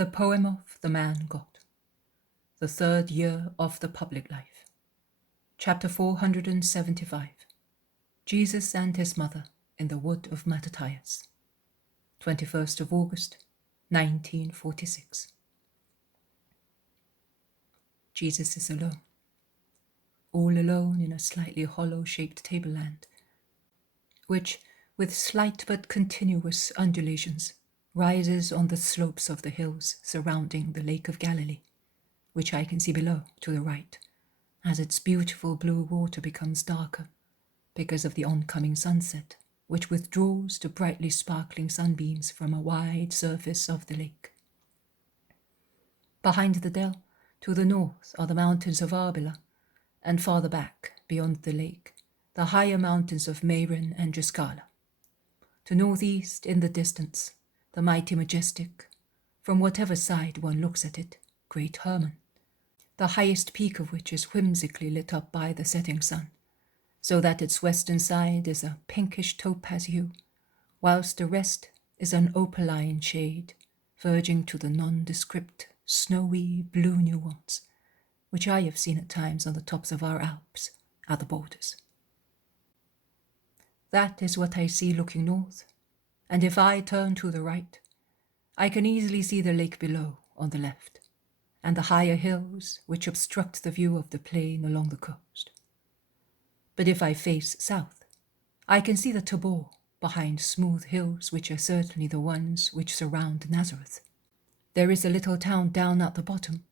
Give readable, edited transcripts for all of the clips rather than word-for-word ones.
The Poem of the Man God. The Third Year of the Public Life. Chapter 475. Jesus and his Mother in the Wood of Mattathias. 21st of August, 1946. Jesus is alone. All alone in a slightly hollow-shaped tableland, which, with slight but continuous undulations, rises on the slopes of the hills surrounding the Lake of Galilee, which I can see below to the right, as its beautiful blue water becomes darker because of the oncoming sunset, which withdraws the brightly sparkling sunbeams from a wide surface of the lake. Behind the dell, to the north, are the mountains of Arbela, and farther back, beyond the lake, the higher mountains of Meirin and Giscala. To northeast, in the distance, the mighty majestic, from whatever side one looks at it, Great Hermon, the highest peak of which is whimsically lit up by the setting sun, so that its western side is a pinkish topaz hue, whilst the rest is an opaline shade, verging to the nondescript, snowy blue nuance, which I have seen at times on the tops of our Alps, at the borders. That is what I see looking north, and if I turn to the right, I can easily see the lake below on the left, and the higher hills which obstruct the view of the plain along the coast. But if I face south, I can see the Tabor behind smooth hills which are certainly the ones which surround Nazareth. There is a little town down at the bottom,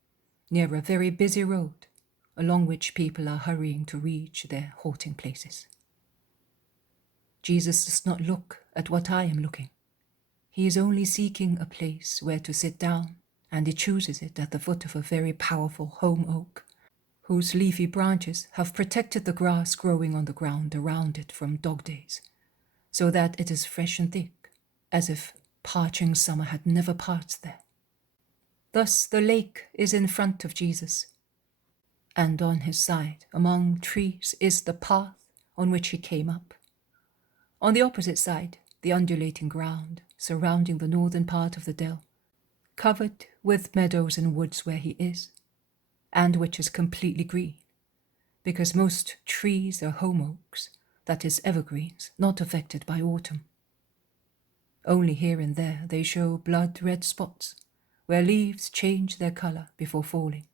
near a very busy road, along which people are hurrying to reach their halting places. Jesus does not look at what I am looking. He is only seeking a place where to sit down, and he chooses it at the foot of a very powerful holm oak, whose leafy branches have protected the grass growing on the ground around it from dog days, so that it is fresh and thick, as if parching summer had never parched there. Thus the lake is in front of Jesus, and on his side, among trees, is the path on which he came up. On the opposite side, the undulating ground surrounding the northern part of the dell, covered with meadows and woods where he is, and which is completely green, because most trees are holm oaks, that is, evergreens, not affected by autumn. Only here and there they show blood-red spots, where leaves change their colour before falling,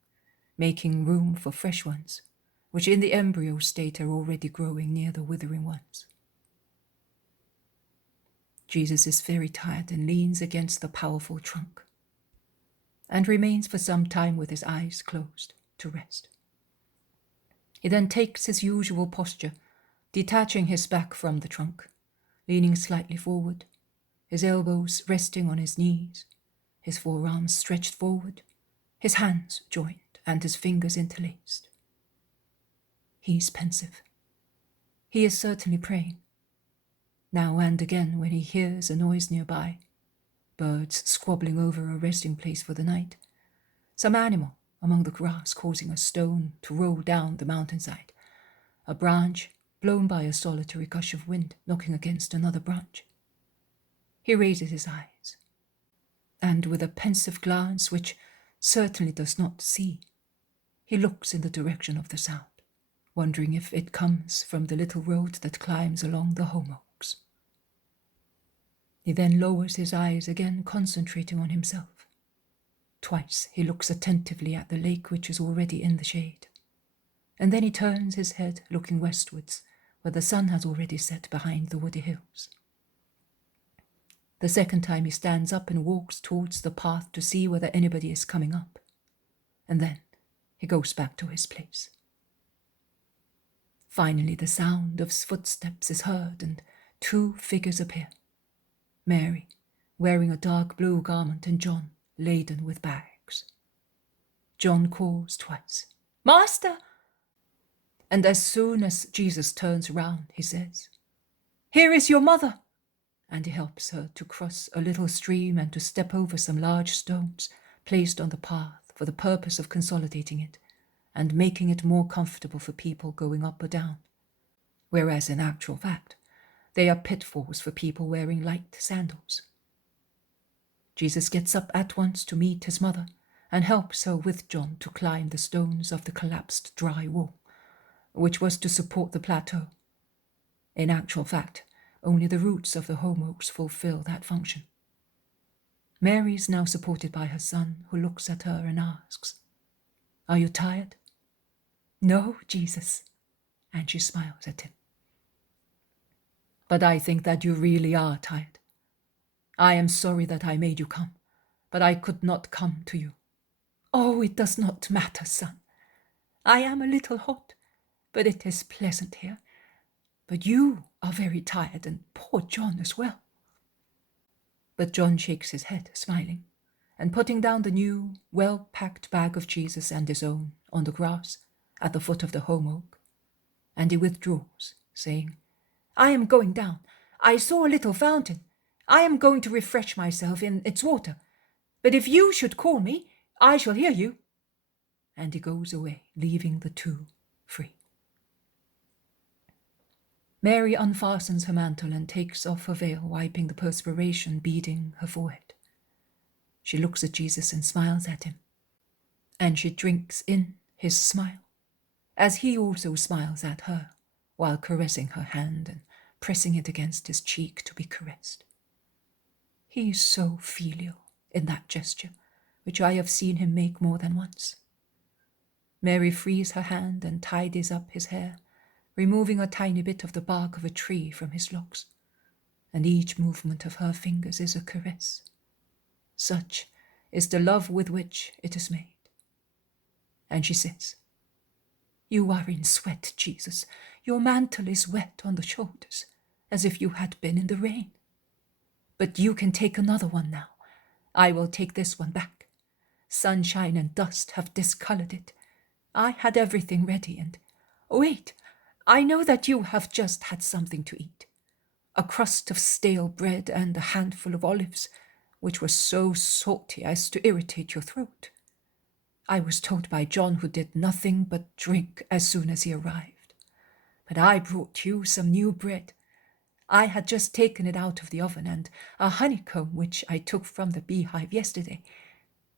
making room for fresh ones, which in the embryo state are already growing near the withering ones. Jesus is very tired and leans against the powerful trunk, and remains for some time with his eyes closed to rest. He then takes his usual posture, detaching his back from the trunk, leaning slightly forward, his elbows resting on his knees, his forearms stretched forward, his hands joined and his fingers interlaced. He is pensive. He is certainly praying. Now and again, when he hears a noise nearby, birds squabbling over a resting place for the night, some animal among the grass causing a stone to roll down the mountainside, a branch blown by a solitary gush of wind knocking against another branch, he raises his eyes, and with a pensive glance which certainly does not see, he looks in the direction of the sound, wondering if it comes from the little road that climbs along the holm oaks. He then lowers his eyes again, concentrating on himself. Twice he looks attentively at the lake which is already in the shade, and then he turns his head, looking westwards, where the sun has already set behind the woody hills. The second time he stands up and walks towards the path to see whether anybody is coming up, and then he goes back to his place. Finally the sound of footsteps is heard, and two figures appear. Mary, wearing a dark blue garment, and John, laden with bags. John calls twice, "Master!" And as soon as Jesus turns round, he says, "Here is your mother!" And he helps her to cross a little stream and to step over some large stones placed on the path for the purpose of consolidating it and making it more comfortable for people going up or down, whereas in actual fact, they are pitfalls for people wearing light sandals. Jesus gets up at once to meet his mother and helps her with John to climb the stones of the collapsed dry wall, which was to support the plateau. In actual fact, only the roots of the holm oaks fulfill that function. Mary is now supported by her son, who looks at her and asks, "Are you tired?" "No, Jesus," and she smiles at him. "But I think that you really are tired. I am sorry that I made you come, but I could not come to you." "Oh, it does not matter, son. I am a little hot, but it is pleasant here. But you are very tired, and poor John as well." But John shakes his head, smiling, and putting down the new, well-packed bag of Jesus and his own on the grass at the foot of the holm oak, and he withdraws, saying, "I am going down. I saw a little fountain. I am going to refresh myself in its water. But if you should call me, I shall hear you." And he goes away, leaving the two free. Mary unfastens her mantle and takes off her veil, wiping the perspiration beading her forehead. She looks at Jesus and smiles at him, and she drinks in his smile, as he also smiles at her, while caressing her hand and pressing it against his cheek to be caressed. He is so filial in that gesture, which I have seen him make more than once. Mary frees her hand and tidies up his hair, removing a tiny bit of the bark of a tree from his locks, and each movement of her fingers is a caress. Such is the love with which it is made. And she says, "You are in sweat, Jesus. Your mantle is wet on the shoulders, as if you had been in the rain. But you can take another one now. I will take this one back. Sunshine and dust have discolored it. I had everything ready, and wait, I know that you have just had something to eat. A crust of stale bread and a handful of olives, which were so salty as to irritate your throat. I was told by John, who did nothing but drink as soon as he arrived. But I brought you some new bread. I had just taken it out of the oven, and a honeycomb which I took from the beehive yesterday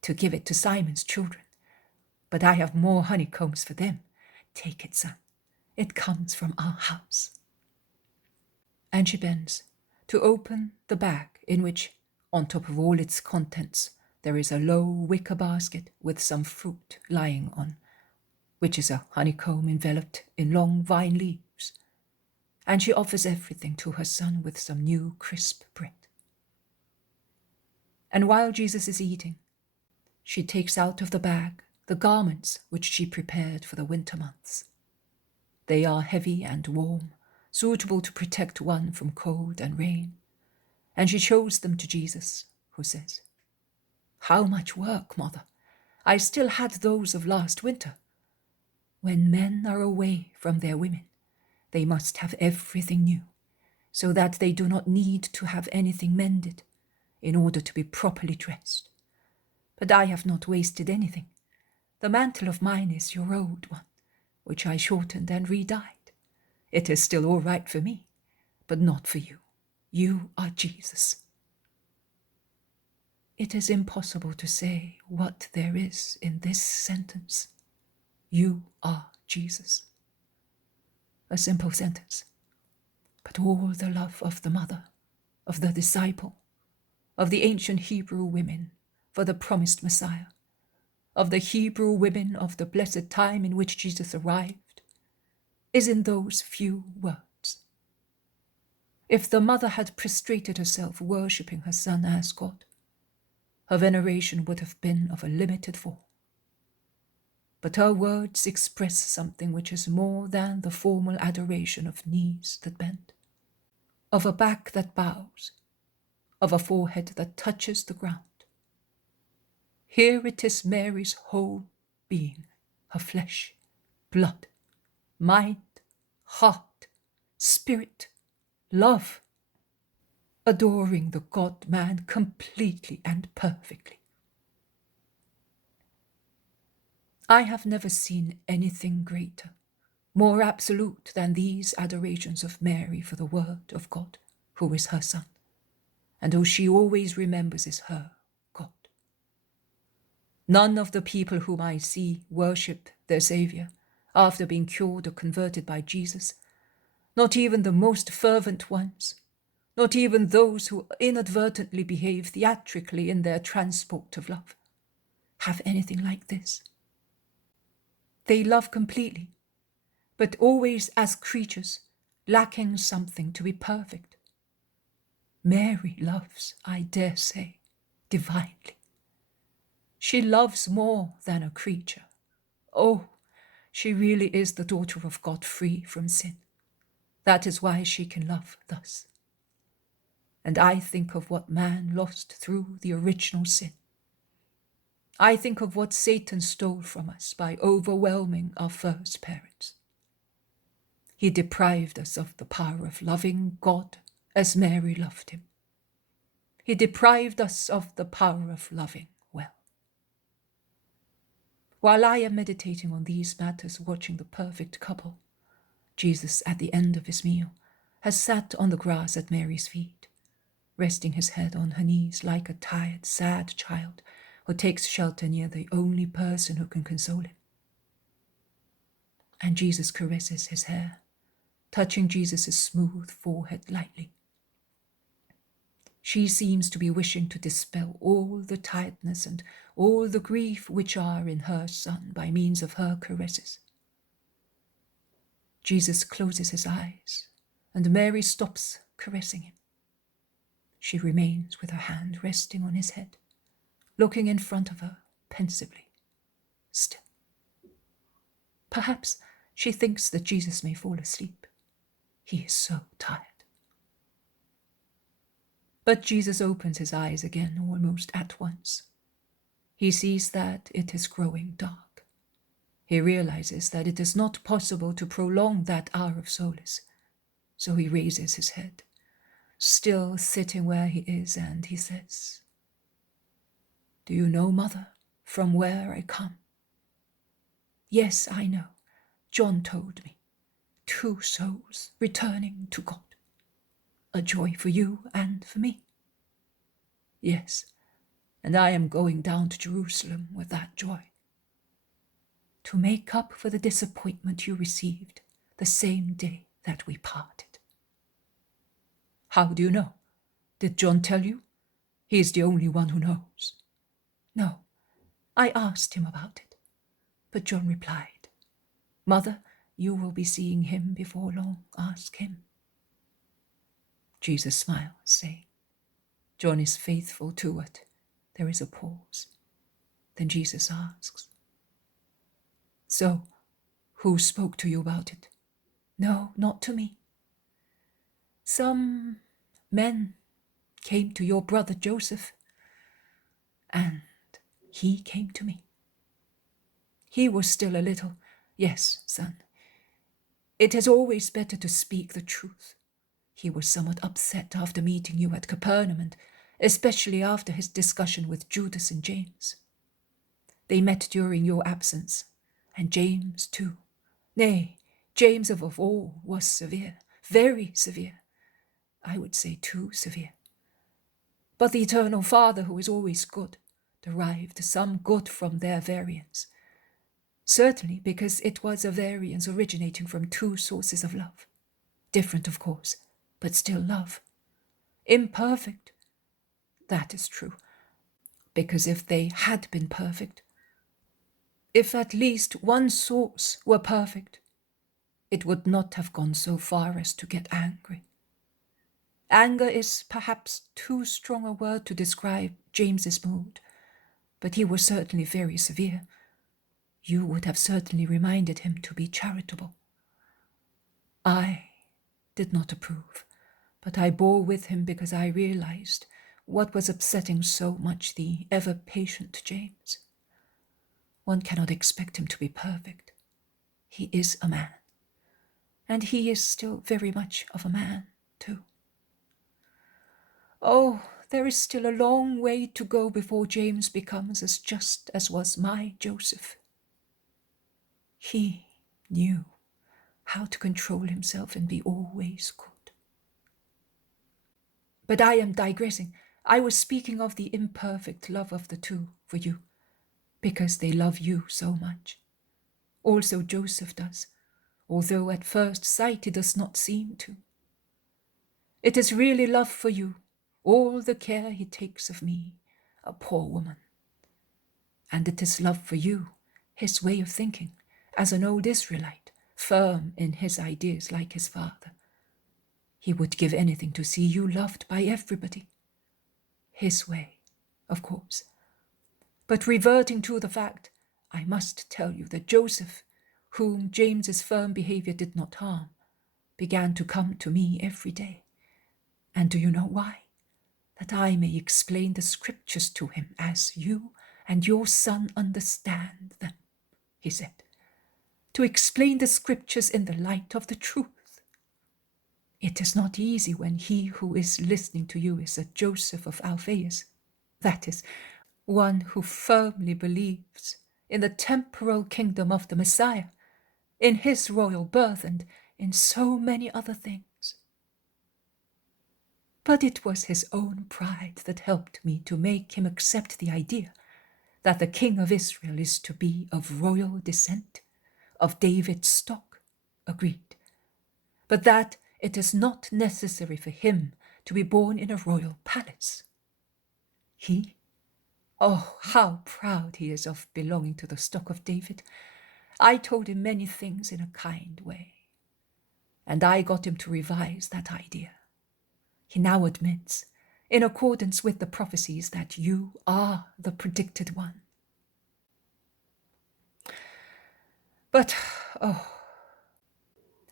to give it to Simon's children. But I have more honeycombs for them. Take it, son. It comes from our house." And she bends to open the bag, in which, on top of all its contents, there is a low wicker basket with some fruit lying on, which is a honeycomb enveloped in long vine leaves. And she offers everything to her son with some new crisp bread. And while Jesus is eating, she takes out of the bag the garments which she prepared for the winter months. They are heavy and warm, suitable to protect one from cold and rain, and she shows them to Jesus, who says, "How much work, Mother! I still had those of last winter. When men are away from their women, they must have everything new, so that they do not need to have anything mended in order to be properly dressed. But I have not wasted anything. The mantle of mine is your old one, which I shortened and re-dyed. It is still all right for me, but not for you. You are Jesus." It is impossible to say what there is in this sentence. You are Jesus. A simple sentence, but all the love of the mother, of the disciple, of the ancient Hebrew women for the promised Messiah, of the Hebrew women of the blessed time in which Jesus arrived, is in those few words. If the mother had prostrated herself worshipping her son as God, her veneration would have been of a limited form. But her words express something which is more than the formal adoration of knees that bend, of a back that bows, of a forehead that touches the ground. Here it is Mary's whole being, her flesh, blood, mind, heart, spirit, love, adoring the God-man completely and perfectly. I have never seen anything greater, more absolute than these adorations of Mary for the Word of God, who is her Son, and who she always remembers is her None of the people whom I see worship their Saviour after being cured or converted by Jesus, not even the most fervent ones, not even those who inadvertently behave theatrically in their transport of love, have anything like this. They love completely, but always as creatures, lacking something to be perfect. Mary loves, I dare say, divinely. She loves more than a creature. Oh, she really is the daughter of God, free from sin. That is why she can love thus. And I think of what man lost through the original sin. I think of what Satan stole from us by overwhelming our first parents. He deprived us of the power of loving God as Mary loved him. He deprived us of the power of loving well. While I am meditating on these matters, watching the perfect couple, Jesus, at the end of his meal, has sat on the grass at Mary's feet, resting his head on her knees like a tired, sad child who takes shelter near the only person who can console him. And Jesus caresses his hair, touching Jesus' smooth forehead lightly. She seems to be wishing to dispel all the tiredness and all the grief which are in her son by means of her caresses. Jesus closes his eyes, and Mary stops caressing him. She remains with her hand resting on his head, looking in front of her pensively, still. Perhaps she thinks that Jesus may fall asleep. He is so tired. But Jesus opens his eyes again almost at once. He sees that it is growing dark. He realizes that it is not possible to prolong that hour of solace. So he raises his head, still sitting where he is, and he says, "Do you know, Mother, from where I come?" "Yes, I know. John told me. 2 souls returning to God. A joy for you and for me." "Yes, and I am going down to Jerusalem with that joy, to make up for the disappointment you received the same day that we parted." "How do you know? Did John tell you? He is the only one who knows." "No, I asked him about it, but John replied, 'Mother, you will be seeing him before long. Ask him.'" Jesus smiles, saying, "John is faithful to it." There is a pause. Then Jesus asks, "So, who spoke to you about it?" "No, not to me. Some men came to your brother Joseph, and he came to me. He was still a little. Yes, son. It is always better to speak the truth. He was somewhat upset after meeting you at Capernaum, and especially after his discussion with Judas and James. They met during your absence, and James too. Nay, James of all was severe, very severe. I would say too severe. But the Eternal Father, who is always good, derived some good from their variance. Certainly because it was a variance originating from 2 sources of love. Different, of course, but still love. Imperfect. That is true. Because if they had been perfect, if at least one source were perfect, it would not have gone so far as to get angry. Anger is perhaps too strong a word to describe James's mood, but he was certainly very severe. You would have certainly reminded him to be charitable. I did not approve, but I bore with him because I realized what was upsetting so much the ever-patient James. One cannot expect him to be perfect. He is a man, and he is still very much of a man, too. Oh, there is still a long way to go before James becomes as just as was my Joseph. He knew how to control himself and be always good. But I am digressing. I was speaking of the imperfect love of the 2 for you, because they love you so much. Also Joseph does, although at first sight he does not seem to. It is really love for you, all the care he takes of me, a poor woman. And it is love for you, his way of thinking, as an old Israelite, firm in his ideas like his father. He would give anything to see you loved by everybody. His way, of course. But reverting to the fact, I must tell you that Joseph, whom James's firm behavior did not harm, began to come to me every day. And do you know why? That I may explain the scriptures to him as you and your son understand them, he said. To explain the scriptures in the light of the truth. It is not easy when he who is listening to you is a Joseph of Alphaeus, that is, one who firmly believes in the temporal kingdom of the Messiah, in his royal birth, and in so many other things. But it was his own pride that helped me to make him accept the idea that the king of Israel is to be of royal descent, of David's stock, agreed, but that it is not necessary for him to be born in a royal palace. Oh, how proud he is of belonging to the stock of David. I told him many things in a kind way, and I got him to revise that idea. He now admits, in accordance with the prophecies, that you are the predicted one. But,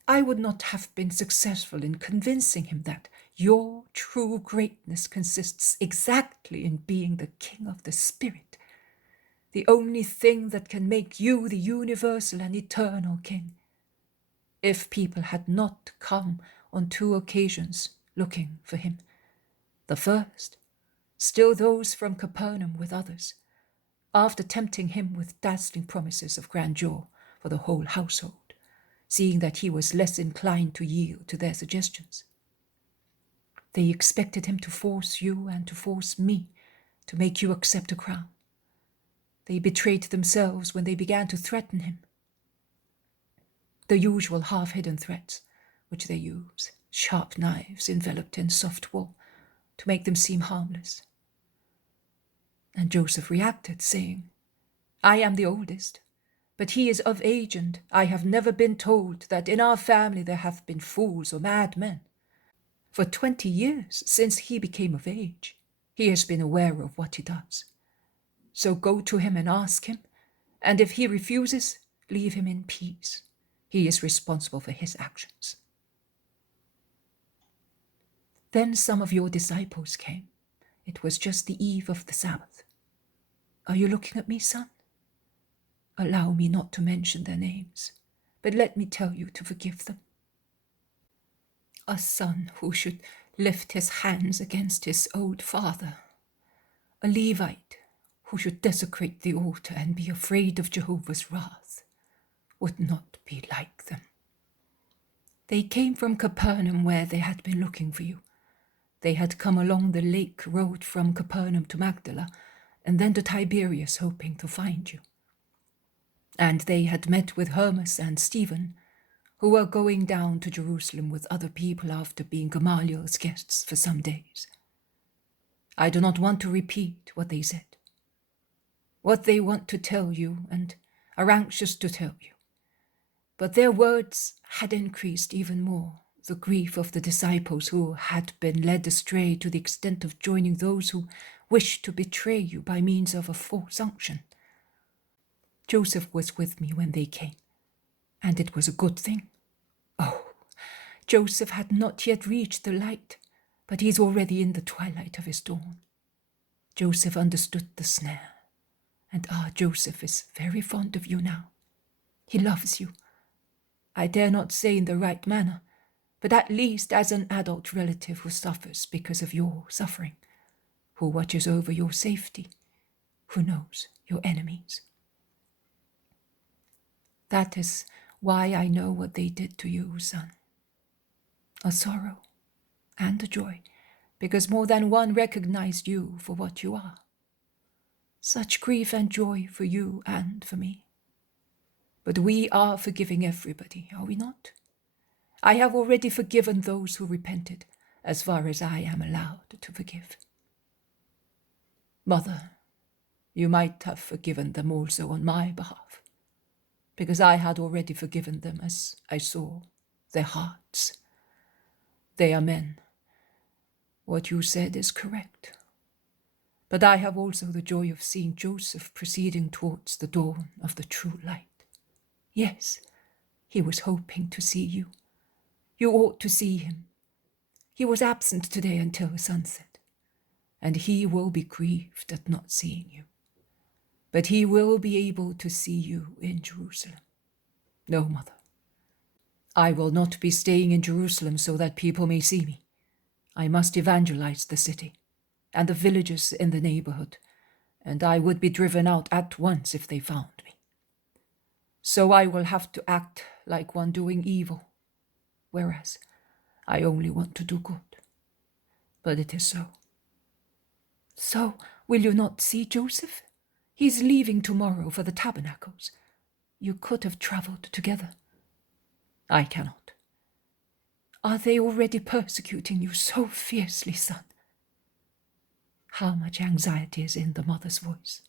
I would not have been successful in convincing him that your true greatness consists exactly in being the king of the Spirit, the only thing that can make you the universal and eternal king. If people had not come on 2 occasions looking for him, the first, still those from Capernaum with others, after tempting him with dazzling promises of grandeur for the whole household, seeing that he was less inclined to yield to their suggestions. They expected him to force you and to force me to make you accept a crown. They betrayed themselves when they began to threaten him. The usual half-hidden threats which they use, sharp knives enveloped in soft wool, to make them seem harmless. And Joseph reacted, saying, I am the oldest, but he is of age, and I have never been told that in our family there have been fools or mad men. For 20 years, since he became of age, he has been aware of what he does. So go to him and ask him, and if he refuses, leave him in peace. He is responsible for his actions. Then some of your disciples came. It was just the eve of the Sabbath. Are you looking at me, son? Allow me not to mention their names, but let me tell you to forgive them. A son who should lift his hands against his old father. A Levite who should desecrate the altar and be afraid of Jehovah's wrath would not be like them. They came from Capernaum, where they had been looking for you. They had come along the lake road from Capernaum to Magdala, and then to Tiberias, hoping to find you. And they had met with Hermas and Stephen, who were going down to Jerusalem with other people after being Gamaliel's guests for some days. I do not want to repeat what they said, what they want to tell you and are anxious to tell you. But their words had increased even more the grief of the disciples who had been led astray to the extent of joining those who wished to betray you by means of a false unction. Joseph was with me when they came, and it was a good thing. Oh, Joseph had not yet reached the light, but he is already in the twilight of his dawn. Joseph understood the snare, and Joseph is very fond of you now. He loves you. I dare not say in the right manner, but at least as an adult relative who suffers because of your suffering, who watches over your safety, who knows your enemies. That is why I know what they did to you, son. A sorrow and a joy, because more than one recognized you for what you are. Such grief and joy for you and for me. But we are forgiving everybody, are we not? I have already forgiven those who repented, as far as I am allowed to forgive. Mother, you might have forgiven them also on my behalf, because I had already forgiven them as I saw their hearts. They are men. What you said is correct. But I have also the joy of seeing Joseph proceeding towards the dawn of the true light. Yes, he was hoping to see you. You ought to see him. He was absent today until sunset, and he will be grieved at not seeing you. But he will be able to see you in Jerusalem. No, Mother, I will not be staying in Jerusalem so that people may see me. I must evangelize the city and the villages in the neighborhood, and I would be driven out at once if they found me. So I will have to act like one doing evil, whereas I only want to do good. But it is so. So, will you not see Joseph? He's leaving tomorrow for the tabernacles. You could have traveled together. I cannot. Are they already persecuting you so fiercely, son? How much anxiety is in the mother's voice.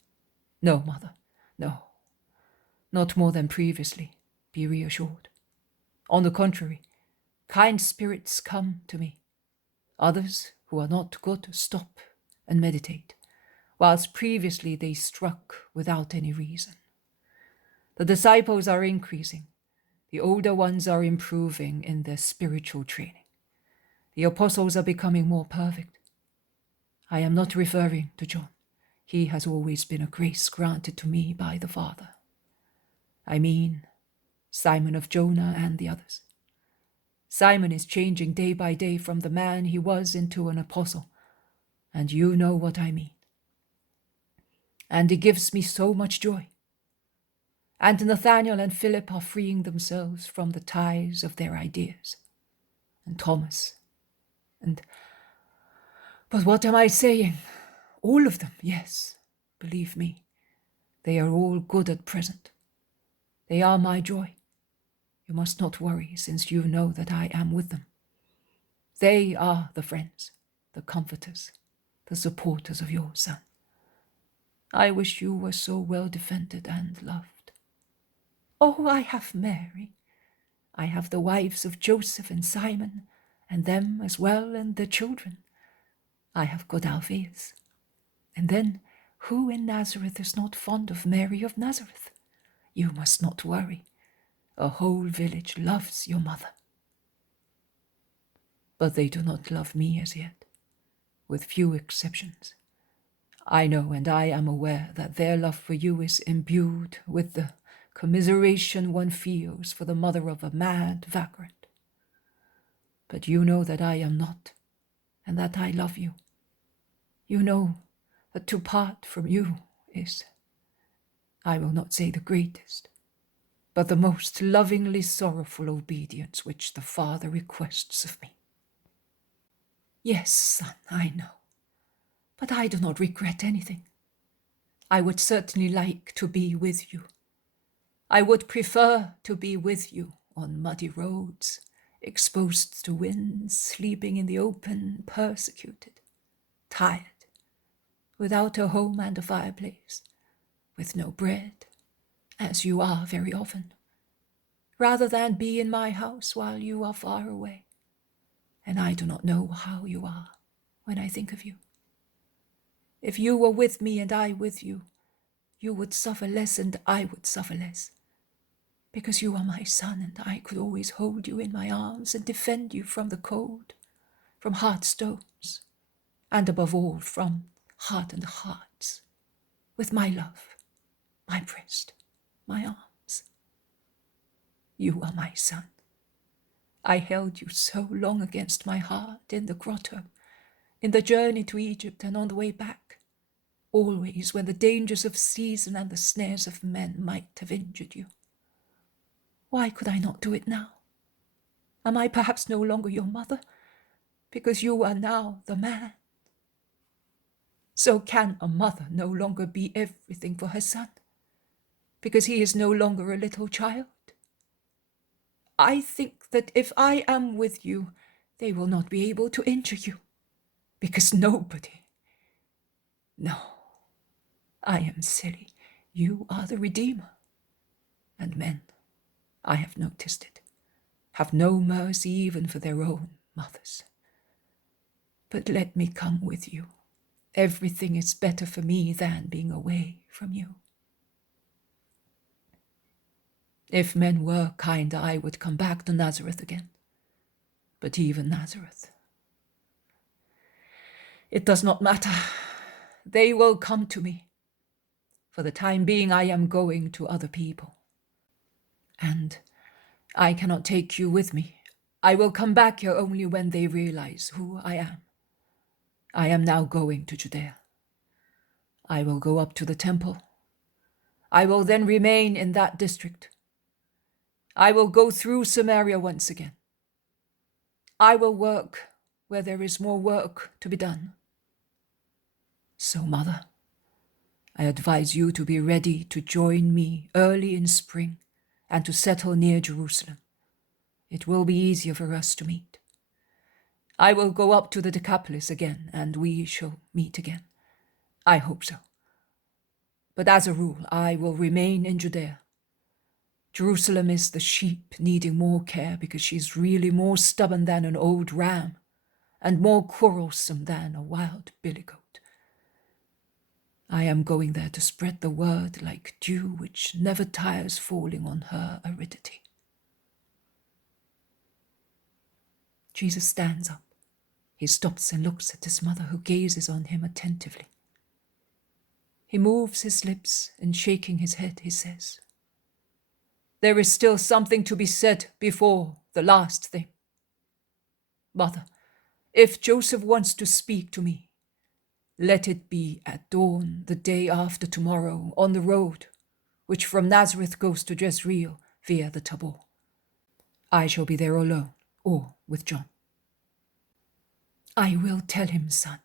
No, Mother, no. Not more than previously, be reassured. On the contrary, kind spirits come to me. Others who are not good stop and meditate, whilst previously they struck without any reason. The disciples are increasing. The older ones are improving in their spiritual training. The apostles are becoming more perfect. I am not referring to John. He has always been a grace granted to me by the Father. I mean Simon of Jonah and the others. Simon is changing day by day from the man he was into an apostle, and you know what I mean. And it gives me so much joy. And Nathaniel and Philip are freeing themselves from the ties of their ideas. And Thomas. But what am I saying? All of them, yes, believe me. They are all good at present. They are my joy. You must not worry, since you know that I am with them. They are the friends, the comforters, the supporters of your son. I wish you were so well defended and loved. Oh, I have Mary. I have the wives of Joseph and Simon, and them as well, and their children. I have good Alphaeus. And then, who in Nazareth is not fond of Mary of Nazareth? You must not worry. A whole village loves your mother. But they do not love me as yet, with few exceptions. I know, and I am aware that their love for you is imbued with the commiseration one feels for the mother of a mad vagrant. But you know that I am not, and that I love you. You know that to part from you is, I will not say the greatest, but the most lovingly sorrowful obedience which the Father requests of me. Yes, son, I know, but I do not regret anything. I would certainly like to be with you. I would prefer to be with you on muddy roads, exposed to winds, sleeping in the open, persecuted, tired, without a home and a fireplace, with no bread, as you are very often, rather than be in my house while you are far away, and I do not know how you are when I think of you. If you were with me and I with you, you would suffer less and I would suffer less, because you are my son and I could always hold you in my arms and defend you from the cold, from hard stones, and above all from hardened hearts, with my love, my breast, my arms. You are my son. I held you so long against my heart in the grotto, in the journey to Egypt and on the way back, always when the dangers of season and the snares of men might have injured you. Why could I not do it now? Am I perhaps no longer your mother, because you are now the man? So can a mother no longer be everything for her son, because he is no longer a little child? I think that if I am with you, they will not be able to injure you, because nobody... No, I am silly. You are the Redeemer. And men, I have noticed it, have no mercy even for their own mothers. But let me come with you. Everything is better for me than being away from you. If men were kind, I would come back to Nazareth again. But even Nazareth... It does not matter. They will come to me. For the time being, I am going to other people. And I cannot take you with me. I will come back here only when they realize who I am. I am now going to Judea. I will go up to the temple. I will then remain in that district. I will go through Samaria once again. I will work where there is more work to be done. So, Mother, I advise you to be ready to join me early in spring and to settle near Jerusalem. It will be easier for us to meet. I will go up to the Decapolis again, and we shall meet again. I hope so. But as a rule, I will remain in Judea. Jerusalem is the sheep needing more care because she's really more stubborn than an old ram and more quarrelsome than a wild billy goat. I am going there to spread the word like dew which never tires falling on her aridity. Jesus stands up. He stops and looks at his mother, who gazes on him attentively. He moves his lips, and shaking his head, he says, "There is still something to be said before the last thing. Mother, if Joseph wants to speak to me, let it be at dawn the day after tomorrow on the road, which from Nazareth goes to Jezreel via the Tabor. I shall be there alone, or with John. I will tell him, son."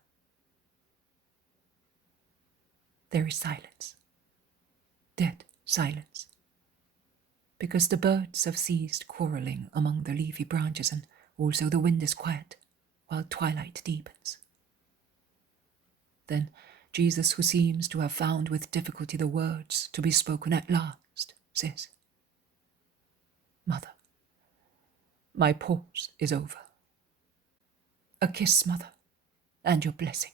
There is silence. Dead silence. Because the birds have ceased quarrelling among the leafy branches, and also the wind is quiet, while twilight deepens. Then Jesus, who seems to have found with difficulty the words to be spoken at last, says, "Mother, my pause is over. A kiss, Mother, and your blessing."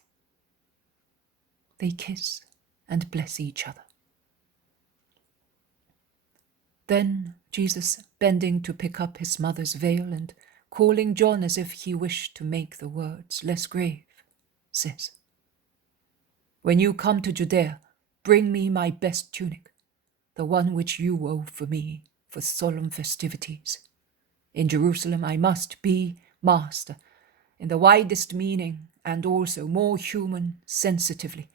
They kiss and bless each other. Then Jesus, bending to pick up his mother's veil and calling John as if he wished to make the words less grave, says, "When you come to Judea, bring me my best tunic, the one which you wove for me for solemn festivities. In Jerusalem I must be master, in the widest meaning, and also more human sensitively,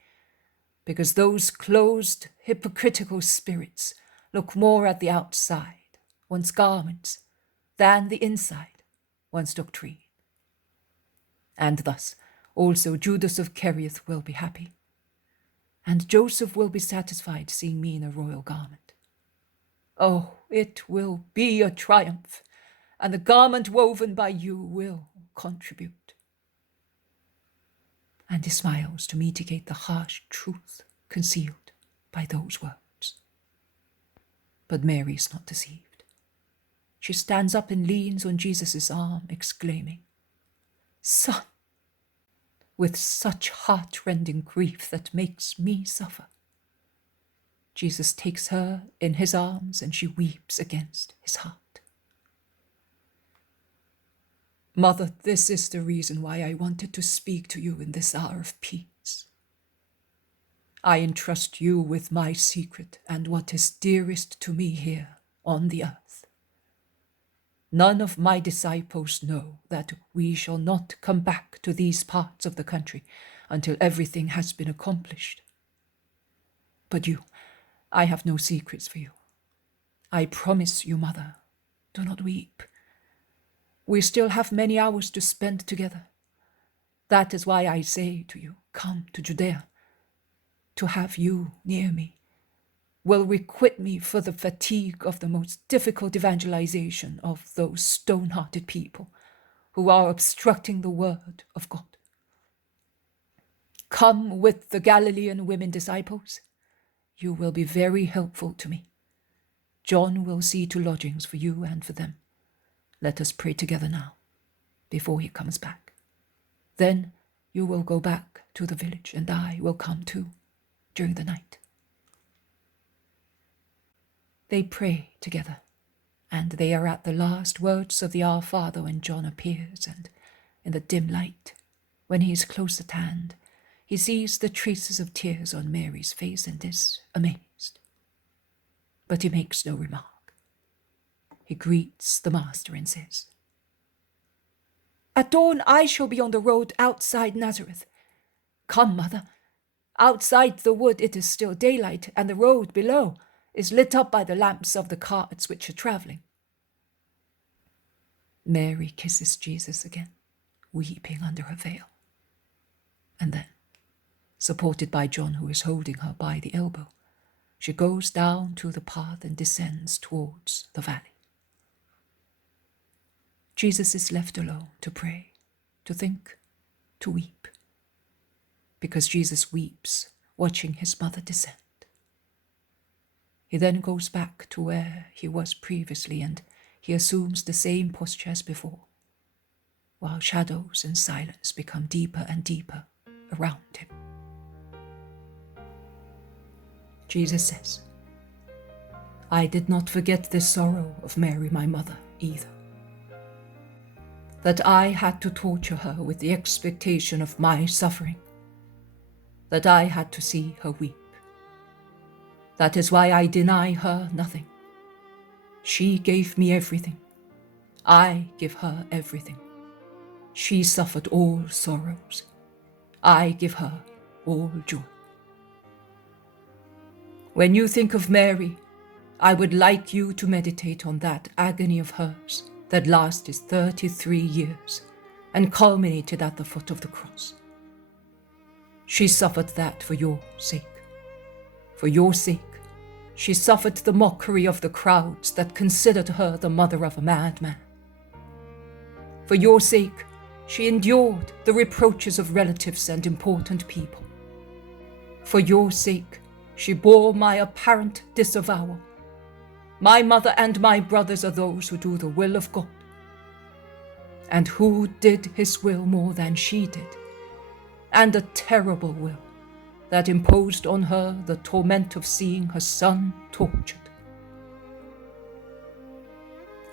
because those closed, hypocritical spirits look more at the outside, one's garments, than the inside, one's doctrine. And thus also Judas of Kerioth will be happy, and Joseph will be satisfied seeing me in a royal garment. Oh, it will be a triumph, and the garment woven by you will contribute." And he smiles to mitigate the harsh truth concealed by those words. But Mary is not deceived. She stands up and leans on Jesus' arm, exclaiming, "Son," with such heart-rending grief that makes me suffer. Jesus takes her in his arms, and she weeps against his heart. "Mother, this is the reason why I wanted to speak to you in this hour of peace. I entrust you with my secret and what is dearest to me here on the earth. None of my disciples know that we shall not come back to these parts of the country until everything has been accomplished. But you, I have no secrets for you. I promise you, Mother, do not weep. We still have many hours to spend together. That is why I say to you, come to Judea, to have you near me will requite me for the fatigue of the most difficult evangelization of those stone-hearted people who are obstructing the word of God. Come with the Galilean women disciples. You will be very helpful to me. John will see to lodgings for you and for them. Let us pray together now, before he comes back. Then you will go back to the village, and I will come too during the night. They pray together, and they are at the last words of the Our Father when John appears, and in the dim light, when he is close at hand, he sees the traces of tears on Mary's face and is amazed. But he makes no remark. He greets the Master and says, "At dawn I shall be on the road outside Nazareth. Come, Mother. Outside the wood it is still daylight, and the road below is lit up by the lamps of the carts which are travelling." Mary kisses Jesus again, weeping under her veil. And then, supported by John, who is holding her by the elbow, she goes down to the path and descends towards the valley. Jesus is left alone to pray, to think, to weep, because Jesus weeps watching his mother descend. He then goes back to where he was previously, and he assumes the same posture as before, while shadows and silence become deeper and deeper around him. Jesus says, "I did not forget this sorrow of Mary, my mother, either. That I had to torture her with the expectation of my suffering. That I had to see her weep. That is why I deny her nothing. She gave me everything. I give her everything. She suffered all sorrows. I give her all joy." When you think of Mary, I would like you to meditate on that agony of hers that lasted 33 years and culminated at the foot of the cross. She suffered that for your sake. For your sake, she suffered the mockery of the crowds that considered her the mother of a madman. For your sake, she endured the reproaches of relatives and important people. For your sake, she bore my apparent disavowal. My mother and my brothers are those who do the will of God. And who did his will more than she did? And a terrible will that imposed on her the torment of seeing her son tortured.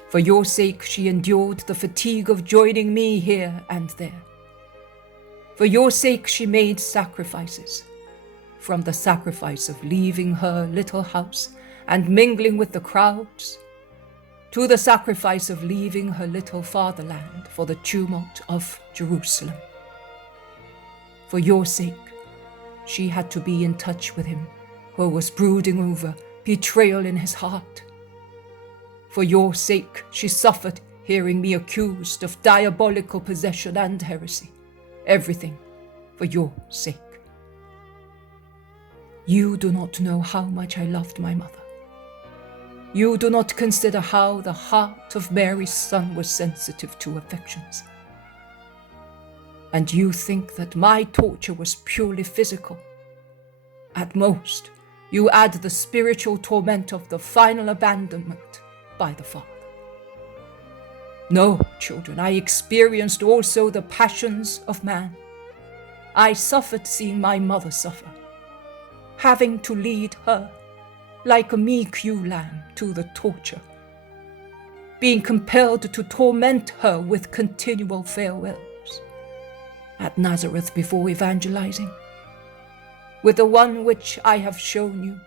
For your sake, she endured the fatigue of joining me here and there. For your sake, she made sacrifices, from the sacrifice of leaving her little house and mingling with the crowds, to the sacrifice of leaving her little fatherland for the tumult of Jerusalem. For your sake, she had to be in touch with him who was brooding over betrayal in his heart. For your sake, she suffered hearing me accused of diabolical possession and heresy. Everything for your sake. You do not know how much I loved my mother. You do not consider how the heart of Mary's son was sensitive to affections. And you think that my torture was purely physical. At most, you add the spiritual torment of the final abandonment by the Father. No, children, I experienced also the passions of man. I suffered seeing my mother suffer, having to lead her like a meek ewe lamb to the torture, being compelled to torment her with continual farewells at Nazareth before evangelizing, with the one which I have shown you,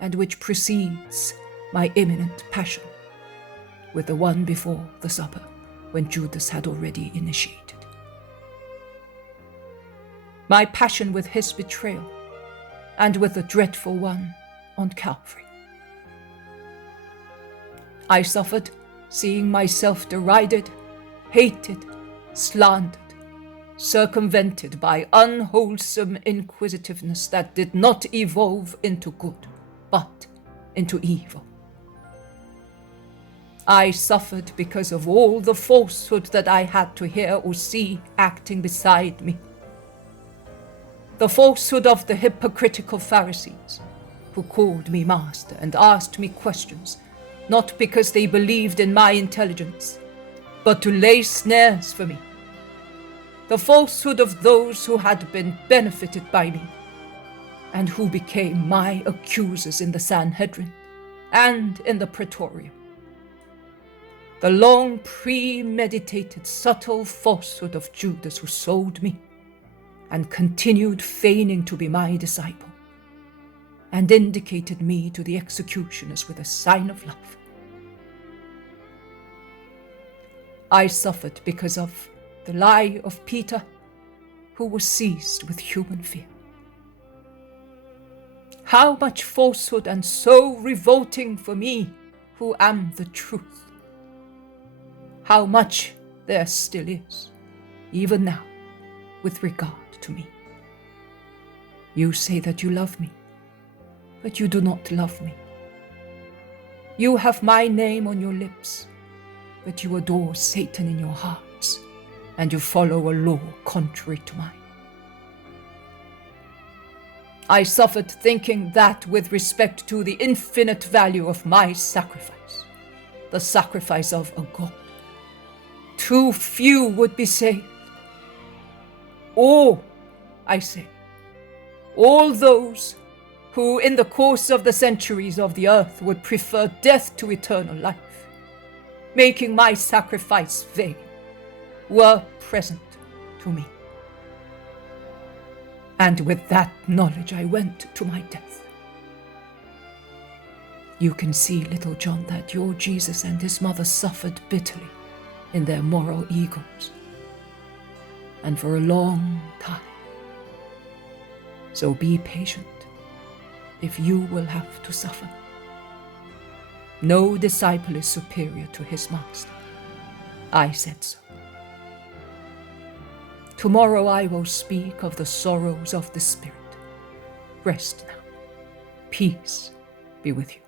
and which precedes my imminent passion, with the one before the supper, when Judas had already initiated. My passion with his betrayal, and with the dreadful one on Calvary. I suffered seeing myself derided, hated, slandered, circumvented by unwholesome inquisitiveness that did not evolve into good, but into evil. I suffered because of all the falsehood that I had to hear or see acting beside me. The falsehood of the hypocritical Pharisees, who called me master and asked me questions, not because they believed in my intelligence, but to lay snares for me. The falsehood of those who had been benefited by me, and who became my accusers in the Sanhedrin and in the Praetorium. The long premeditated subtle falsehood of Judas, who sold me and continued feigning to be my disciple, and indicated me to the executioners with a sign of love. I suffered because of the lie of Peter, who was seized with human fear. How much falsehood, and so revolting for me, who am the truth. How much there still is, even now, with regard to me. You say that you love me, but you do not love me. You have my name on your lips, but you adore Satan in your hearts, and you follow a law contrary to mine. I suffered thinking that with respect to the infinite value of my sacrifice, the sacrifice of a God, too few would be saved. Or, I say, all those who in the course of the centuries of the earth would prefer death to eternal life, making my sacrifice vain, were present to me. And with that knowledge I went to my death. You can see, little John, that your Jesus and his mother suffered bitterly in their moral egos, and for a long time. So be patient if you will have to suffer. No disciple is superior to his master. I said so. Tomorrow I will speak of the sorrows of the Spirit. Rest now. Peace be with you.